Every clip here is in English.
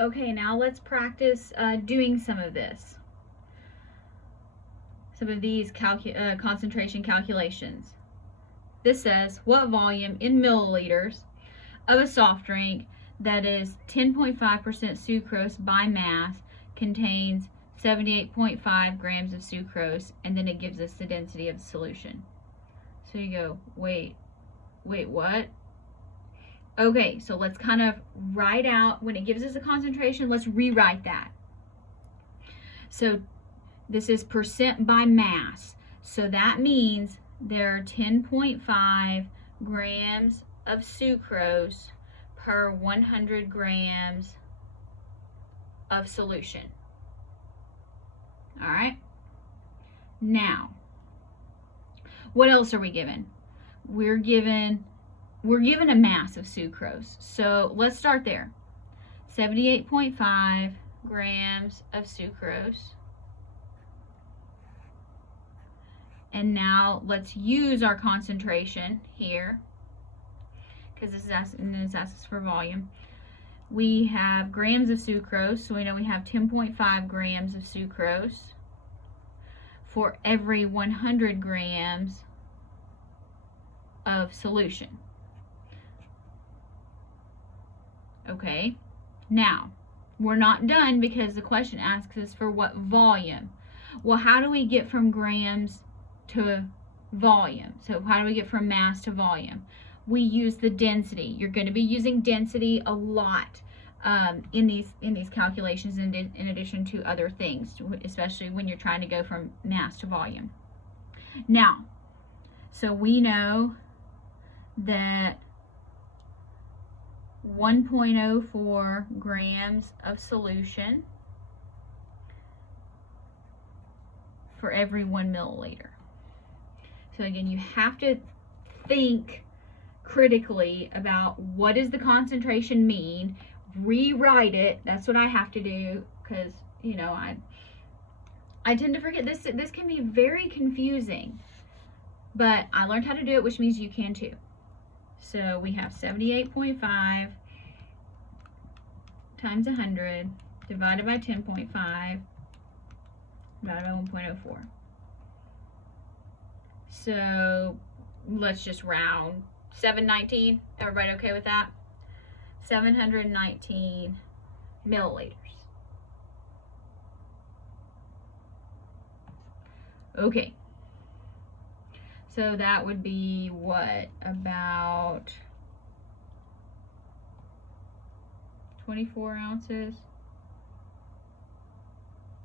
Okay, now let's practice doing some of this. Some of these concentration calculations. This says, what volume in milliliters of a soft drink that is 10.5% sucrose by mass contains 78.5 grams of sucrose, and then it gives us the density of the solution. So you go, wait, what? Okay, so let's kind of write out, when it gives us a concentration, let's rewrite that. So this is percent by mass. So that means there are 10.5 grams of sucrose per 100 grams of solution. All right. Now, what else are we given? We're given a mass of sucrose. So let's start there. 78.5 grams of sucrose. And now let's use our concentration here, because this asks for volume. We have grams of sucrose, so we know we have 10.5 grams of sucrose for every 100 grams of solution. Okay, now we're not done, because the question asks us for what volume. Well, how do we get from grams to volume? So how do we get from mass to volume? We use the density. You're going to be using density a lot in these calculations, in addition to other things, especially when you're trying to go from mass to volume. Now, so we know that 1.04 grams of solution for every 1 milliliter. So again, you have to think critically about what does the concentration mean, rewrite it. That's what I have to do, because you know I tend to forget this. This can be very confusing, but I learned how to do it, which means you can too. So we have 78.5 times 100 divided by 10.5 divided by 1.04. So let's just round. 719. Everybody okay with that? 719 milliliters. Okay. So that would be what? About 24 ounces?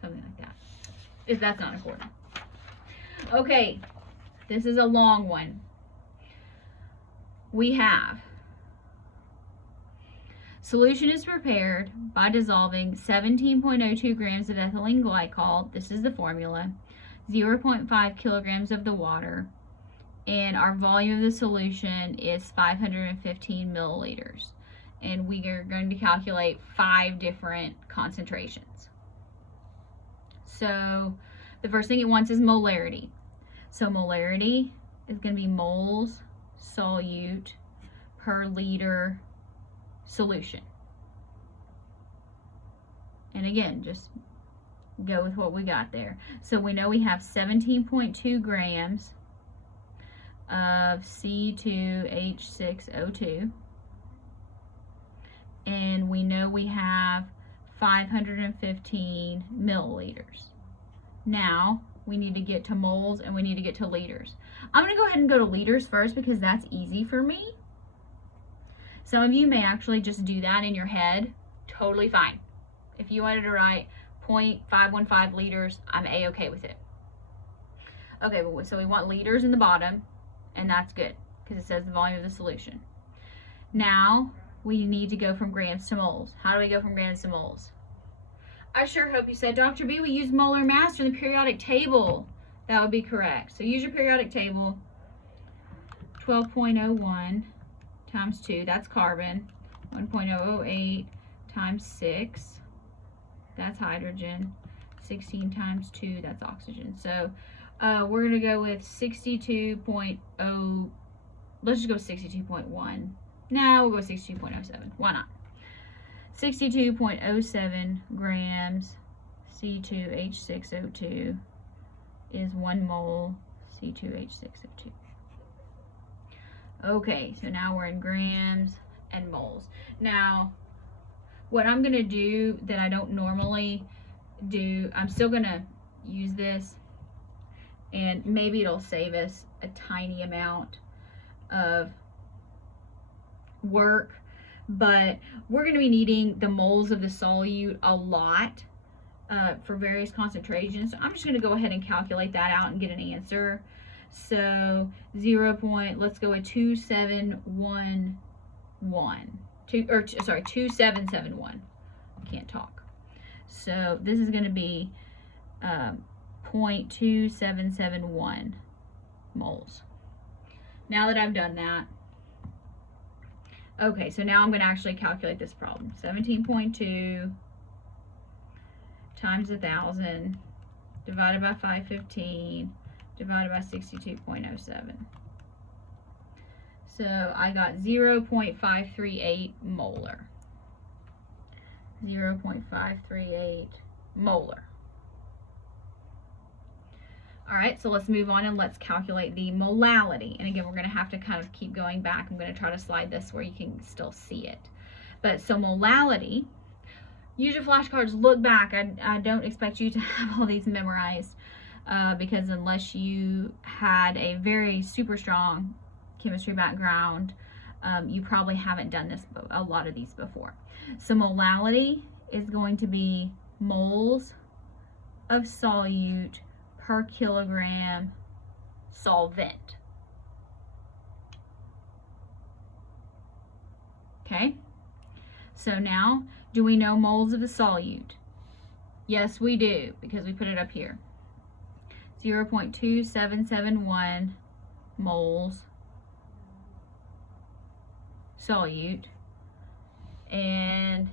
Something like that. If that's not important. Okay. This is a long one. We have solution is prepared by dissolving 17.02 grams of ethylene glycol. This is the formula. 0.5 kilograms of the water. And our volume of the solution is 515 milliliters. And we are going to calculate 5 different concentrations. So the first thing it wants is molarity. So molarity is going to be moles solute per liter solution. And again, just go with what we got there. So we know we have 17.2 grams of C2H6O2. And we know we have 515 milliliters. Now, we need to get to moles and we need to get to liters. I'm going to go ahead and go to liters first, because that's easy for me. Some of you may actually just do that in your head. Totally fine. If you wanted to write 0.515 liters, I'm a-okay with it. Okay, so we want liters in the bottom, and that's good, because it says the volume of the solution. Now, we need to go from grams to moles. How do we go from grams to moles? I sure hope you said, Dr. B, we use molar mass in the periodic table. That would be correct. So use your periodic table. 12.01 times 2, that's carbon. 1.008 times 6, that's hydrogen. 16 times 2, that's oxygen. So we're going to go with 62.0, let's just go 62.1. Now we'll go 62.07. Why not? 62.07 grams C2H6O2 is 1 mole C2H6O2. Okay, so now we're in grams and moles. Now, what I'm going to do that I don't normally do, I'm still going to use this, and maybe it'll save us a tiny amount of work, but we're going to be needing the moles of the solute a lot for various concentrations. So I'm just going to go ahead and calculate that out and get an answer. So let's go with 2771. 2771. Can't talk. So this is going to be 0.2771 moles. Now that I've done that, okay, so now I'm going to actually calculate this problem. 17.2 times 1,000 divided by 515 divided by 62.07. So I got 0.538 molar. 0.538 molar. All right, so let's move on and let's calculate the molality. And again, we're going to have to kind of keep going back. I'm going to try to slide this where you can still see it. But so molality, use your flashcards, look back. I don't expect you to have all these memorized because unless you had a very super strong chemistry background, you probably haven't done a lot of these before. So molality is going to be moles of solute per kilogram solvent. Okay, so now, do we know moles of the solute? Yes, we do, because we put it up here. 0.2771 moles solute and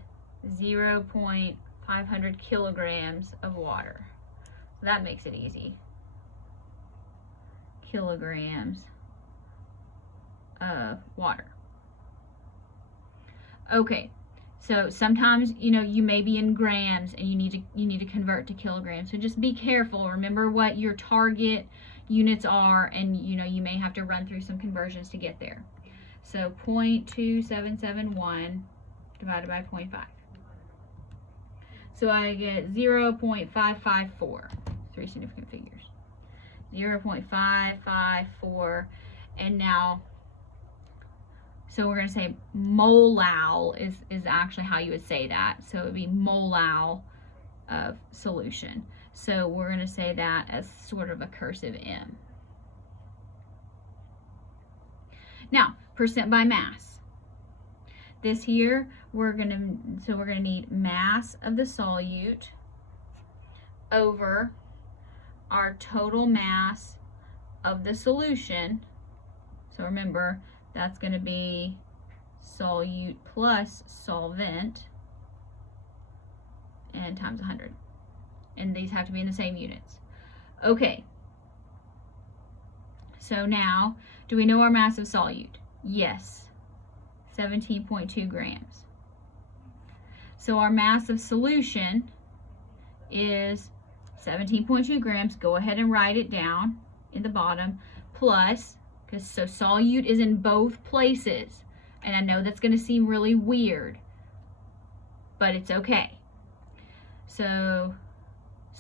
0.500 kilograms of water. So that makes it easy. Kilograms of water. Okay, so sometimes you may be in grams and you need to convert to kilograms. So just be careful. Remember what your target units are, and you may have to run through some conversions to get there. So 0.2771 divided by 0.5. So I get 0.554, 3 significant figures. 0.554, and now, so we're going to say molal is actually how you would say that. So it would be molal of solution. So we're going to say that as sort of a cursive M. Now, percent by mass. This here, we're going to need mass of the solute over our total mass of the solution. So remember, that's going to be solute plus solvent and times 100. And these have to be in the same units. Okay. So now, do we know our mass of solute? Yes. 17.2 grams. So our mass of solution is 17.2 grams. Go ahead and write it down in the bottom. Plus, so solute is in both places. And I know that's going to seem really weird, but it's okay. So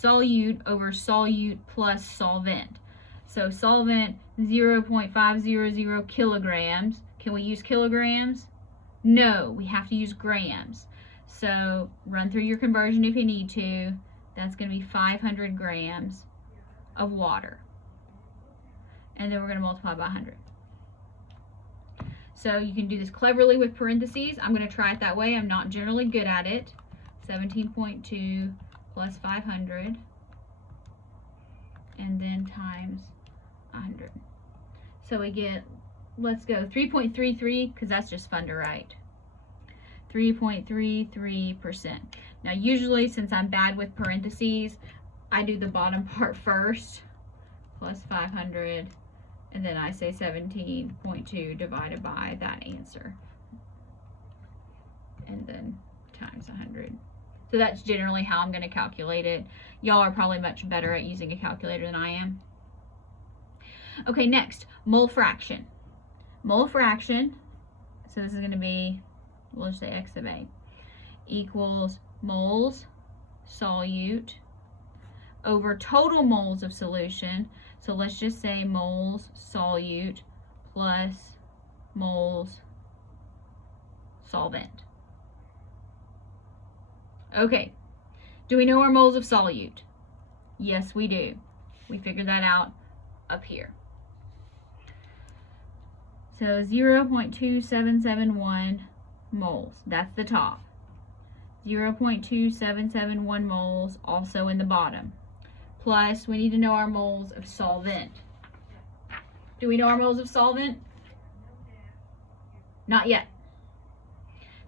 solute over solute plus solvent. So solvent, 0.500 kilograms. Can we use kilograms? No, we have to use grams. So run through your conversion if you need to. That's going to be 500 grams of water. And then we're going to multiply by 100. So you can do this cleverly with parentheses. I'm going to try it that way. I'm not generally good at it. 17.2 plus 500. And then times 100. So we get, let's go 3.33, because that's just fun to write. 3.33%. Now usually, since I'm bad with parentheses, I do the bottom part first, plus 500, and then I say 17.2 divided by that answer, and then times So that's generally how I'm going to calculate it. Y'all are probably much better at using a calculator than I am. Okay, next, mole fraction. Mole fraction, so this is going to be, we'll just say X of A, equals moles solute over total moles of solution. So let's just say moles solute plus moles solvent. Okay, do we know our moles of solute? Yes, we do. We figured that out up here. So 0.2771 moles, that's the top. 0.2771 moles also in the bottom. Plus, we need to know our moles of solvent. Do we know our moles of solvent? Not yet.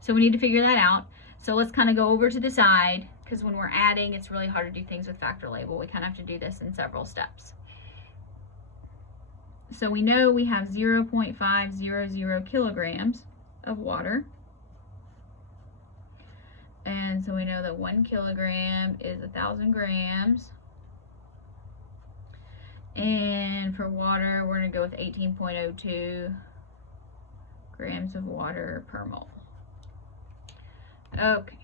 So we need to figure that out. So let's kind of go over to the side, because when we're adding, it's really hard to do things with factor label. We kind of have to do this in several steps. So we know we have 0.500 kilograms of water. And so we know that 1 kilogram is 1,000 grams. And for water, we're going to go with 18.02 grams of water per mole. Okay,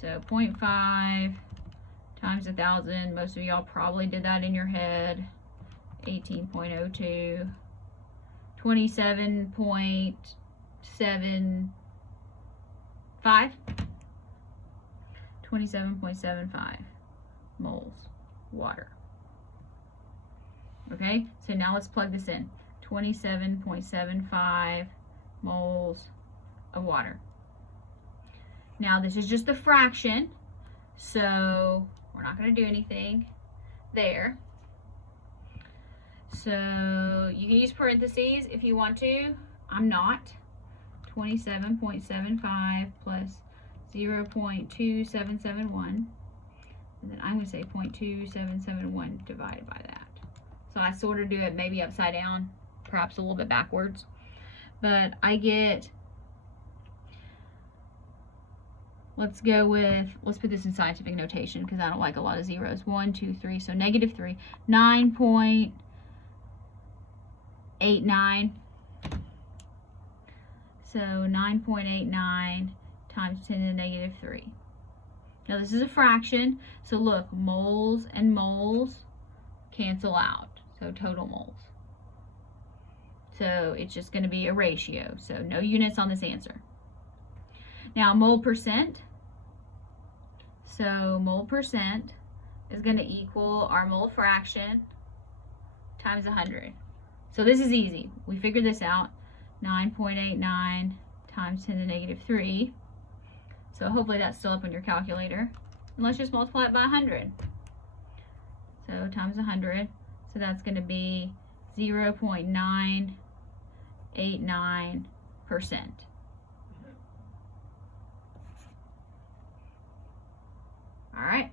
so 0.5 times 1,000. Most of y'all probably did that in your head. 18.02, 27.75, 27.75 moles water. Okay, so now let's plug this in. 27.75 moles of water. Now this is just a fraction, so we're not going to do anything there. So you can use parentheses if you want to. I'm not. 27.75 plus 0.2771. And then I'm going to say 0.2771 divided by that. So I sort of do it maybe upside down, perhaps a little bit backwards. But I get, let's put this in scientific notation because I don't like a lot of zeros. 1, 2, 3, so -3. 9.89. So 9.89 times 10 to the -3. Now this is a fraction, so look, moles and moles cancel out, so total moles. So it's just going to be a ratio, so no units on this answer. Now mole percent, so mole percent is going to equal our mole fraction times 100. So this is easy. We figured this out. 9.89 times 10 to the -3. So hopefully that's still up on your calculator. And let's just multiply it by 100. So times 100. So that's going to be 0.989%. All right.